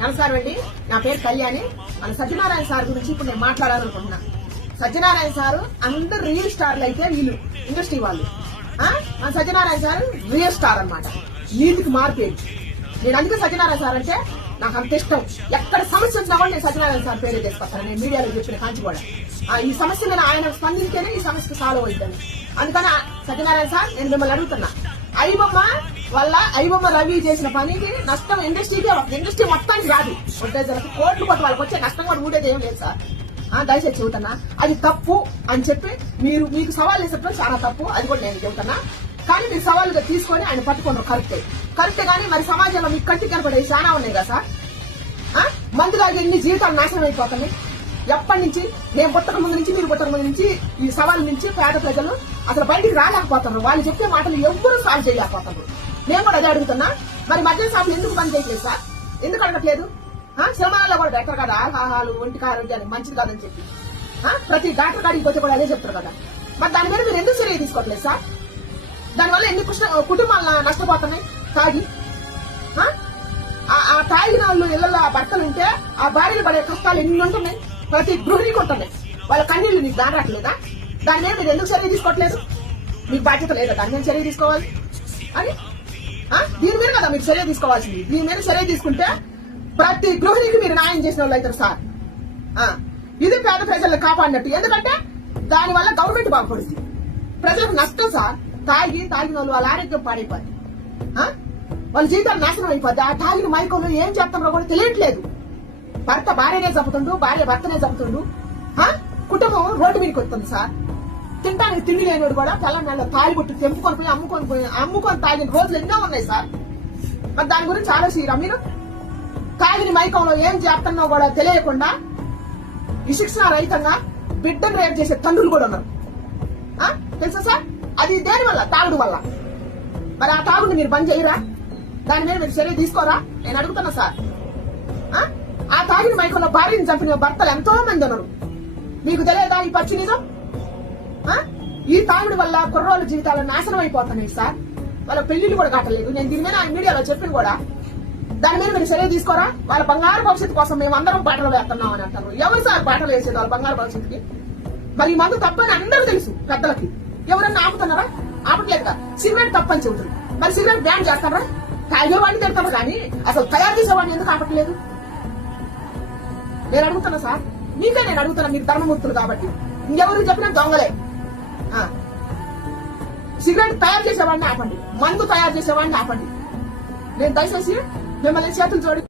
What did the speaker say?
నమస్కారం అండి. నా పేరు కళ్యాణి. మన సత్యనారాయణ సార్ గురించి ఇప్పుడు నేను మాట్లాడాలనుకుంటున్నా. సత్యనారాయణ సార్ అందరు రియల్ స్టార్లు అయితే వీళ్ళు ఇండస్ట్రీ వాళ్ళు. మన సత్యనారాయణ సార్ రియల్ స్టార్ అన్నమాట. నీతికి మార్పేది. నేను అందుకే సత్యనారాయణ సార్ అంటే నాకు అంత ఇష్టం. ఎక్కడ సమస్య వచ్చినా కూడా నేను సత్యనారాయణ సార్ పేరే తీసుకొస్తాను. నేను మీడియాలో చెప్పిన కాంచి కూడా ఈ సమస్య మీద ఆయన స్పందించేనే ఈ సమస్య సాల్వ్ అవుతుంది. అందుకని సత్యనారాయణ సార్ నేను మిమ్మల్ని అడుగుతున్నా, ఐబొమ్మ రవి చేసిన పనికి నష్టం ఇండస్ట్రీ మొత్తానికి రాదు. కోట్లు కొట్టి వాళ్ళకి వచ్చే నష్టం కూడా ఊడేది ఏం లేదు సార్. దయచేసి చెబుతున్నా, అది తప్పు అని చెప్పి మీకు సవాల్ వేసేటప్పుడు చాలా తప్పు, అది కూడా నేను చెబుతున్నా. కానీ మీరు సవాలుగా తీసుకొని ఆయన పట్టుకున్నారు కరెక్టే కానీ మరి సమాజంలో మీకు కంటికి కనపడే చాలా ఉన్నాయి కదా సార్. మందులాగే ఎన్ని జీవితాలు నాశనం అయిపోతున్నాయి. ఎప్పటి నుంచి నేను పుట్టక ముందు నుంచి మీరు పుట్టక ముందు నుంచి ఈ సవాల్ నుంచి పేద ప్రజలు అసలు బయటికి రాలేకపోతున్నారు. వాళ్ళు చెప్పే మాటలు ఎవ్వరూ సాల్వ్ చేయలేకపోతున్నారు. నేను కూడా అదే అడుగుతున్నా, మరి మద్యం షాపులు ఎందుకు పని చేయట్లేదు సార్? ఎందుకు అడగట్లేదు? సినిమాల్లో కూడా బెటర్ కదా, ఆహాలు ఒంటికి ఆరోగ్యానికి మంచిది కాదని చెప్పి ప్రతి డాక్టర్ కాడికి పోతే కూడా అదే చెప్తారు కదా. మరి దాని మీద మీరు ఎందుకు చర్య తీసుకోవట్లేదు సార్? దానివల్ల ఎన్ని కుటుంబాలు నష్టపోతున్నాయి తాగి. ఆ తాగిన వాళ్ళు ఇళ్లలో ఆ భర్తలు ఉంటే ఆ భార్యలు పడే కష్టాలు ఎన్ని ఉంటున్నాయి. ప్రతి గృహిణికి ఉంటున్నాయి. వాళ్ళ కన్నీళ్లు నీకు దాడట్లేదా? దాని మీద మీరు ఎందుకు చర్య తీసుకోవట్లేదు? మీకు బాధ్యత లేదా దాని మీద చర్య తీసుకోవాలి అని? దీని మీద కదా మీరు చర్య తీసుకోవాల్సింది. దీని మీద చర్య తీసుకుంటే ప్రతి గృహిణికి మీరు న్యాయం చేసిన వాళ్ళు అవుతారు సార్. ఇది పేద ప్రజలను కాపాడినట్టు. ఎందుకంటే దానివల్ల గవర్నమెంట్ బాగుపడుతుంది, ప్రజలకు నష్టం సార్. తాగిన వాళ్ళు వాళ్ళ ఆరోగ్యం పాడైపోద్ది, వాళ్ళ జీవితాలు నాశనం అయిపోద్ది. ఆ తాగిన మైకంలో ఏం చేస్తారో కూడా తెలియట్లేదు. భర్త భార్యనే చంపుతుండు, భార్య భర్తనే చంపుతుండు. కుటుంబం రోడ్డు మీదకి వస్తుంది సార్. తింటానికి తిండి లేనివాడు కూడా తెలంగాణలో తాలిబొట్టు తెంపుకొని పోయి అమ్ముకొని తాగిన రోజులు ఎన్నో ఉన్నాయి సార్. మరి దాని గురించి ఆలోచించరా మీరు? తాగిన మైకంలో ఏం చేస్తున్నా కూడా తెలియకుండా విశిక్షణ రహితంగా బిడ్డను రేపు చేసే తండ్రులు కూడా ఉన్నారు. తెలుసా సార్? అది దేని వల్ల? తాగుడు వల్ల. మరి ఆ తాగుడు మీరు బంద్ చేయరా? దాని మీద మీరు చర్య తీసుకోరా? నేను అడుగుతున్నా సార్. ఆ తాగిన మైకంలో భార్యను చంపిన భర్తలు ఎంతో మంది ఉన్నారు. మీకు తెలియదా ఈ పచ్చి నిజం? ఈ తాగుడు వల్ల కుర్రోళ్ళ జీవితాలు నాశనం అయిపోతున్నాయి సార్. వాళ్ళ పెళ్లిళ్ళు కూడా కాటలేదు. నేను దీని మీద మీడియాలో చెప్పిన కూడా దాని మీద మీరు చర్య తీసుకోరా? వాళ్ళ బంగారు భవిష్యత్తు కోసం మేము అందరం పాటలు వేస్తున్నాం అని అంటారు. ఎవరు సార్ పాటలు వేసేది వాళ్ళ బంగారు భవిష్యత్తుకి? మరి ఈ మందు తప్పని అందరూ తెలుసు పెద్దలకి. ఎవరన్నా ఆపుతున్నారా? ఆపట్లేదుగా. సిగరెట్ తప్పని చెబుతుంది. మరి సిగరెట్ బ్యాన్ చేస్తారా? తాగేవాడిని తిడతారు కానీ అసలు తయారు చేసేవాడిని ఎందుకు ఆపట్లేదు? నేను అడుగుతున్నా సార్. మీకే నేను అడుగుతున్నా, మీరు ధర్మమూర్తులు కాబట్టి. ఇంకెవరు చెప్పినా దొంగలే. సిగరెట్ తయారు చేసేవాడిని ఆపండి, మందు తయారు చేసేవాడిని ఆపండి. నేను దయచేసి మిమ్మల్ని చేతులు జోడి